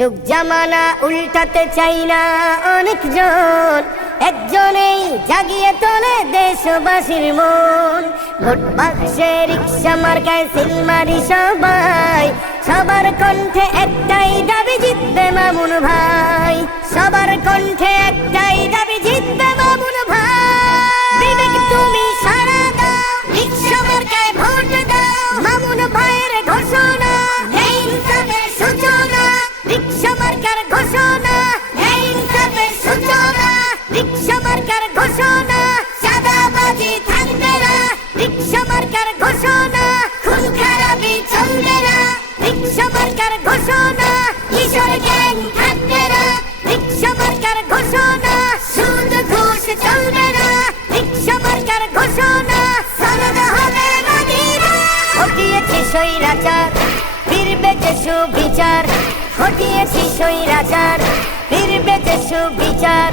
যুগ জামানা উল্টাতে চাই না অনেকজন, একজনেই জাগিয়ে তোলে দেশবাসীর মন। ভোট বাক্সে রিক্সা মার্কায় সিল মারি সবাই, সবার কণ্ঠে একটাই দাবি জিতবে মামুন ভাই। সবার কণ্ঠে একটাই দাবি জিতবে মামুন ভাই। বিবেক তুমি সারা দাও, রিক্সা মার্কায় ভোট দাও। মামুন ভাইয়ের ঘোষণা, এই ইনসাফের সূচনা। রিক্সা মার্কার ঘোষণা, এই ইনসাফের সূচনা। রিক্সা মার্কার ঘোষণা, চাঁদাবাজি থাকবে না। রিক্সা মার্কার ঘোষণা, খুন খারাপি চলবে না। রিক্সা মার্কার ঘোষণা, কিশোর গ্যাং থাকবে না। রিক্সা মার্কার ঘোষণা, সুদ ঘুষ চলবে না। রিক্সা মার্কার ঘোষণা, সনদ হবে মদিনা। হটিয়েছি স্বৈরাচার, ফিরবে যে সুবিচার। হটিয়েছি স্বৈরাচার, ফিরবে যে সুবিচার।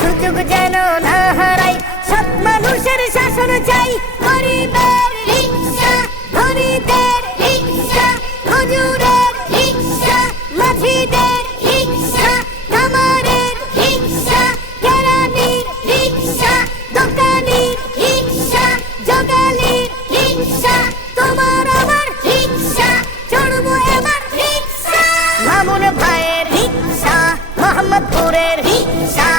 সুযোগ যেন না হারাই, সব মানুষের শাসন চাই। গরিবের রিক্সা, ধনীদের রিক্সা, মজুরের রিক্সা, মাঝিদের রিক্সা, কামারের রিক্সা, কেরানির রিক্সা, দোকানির রিক্সা, জগালির রিক্সা। তোমার আমার রিক্সা, চড়বো এবার রিক্সা। মামুন ভাইয়ের রিক্সা, মোহাম্মদপুরের রিক্সা।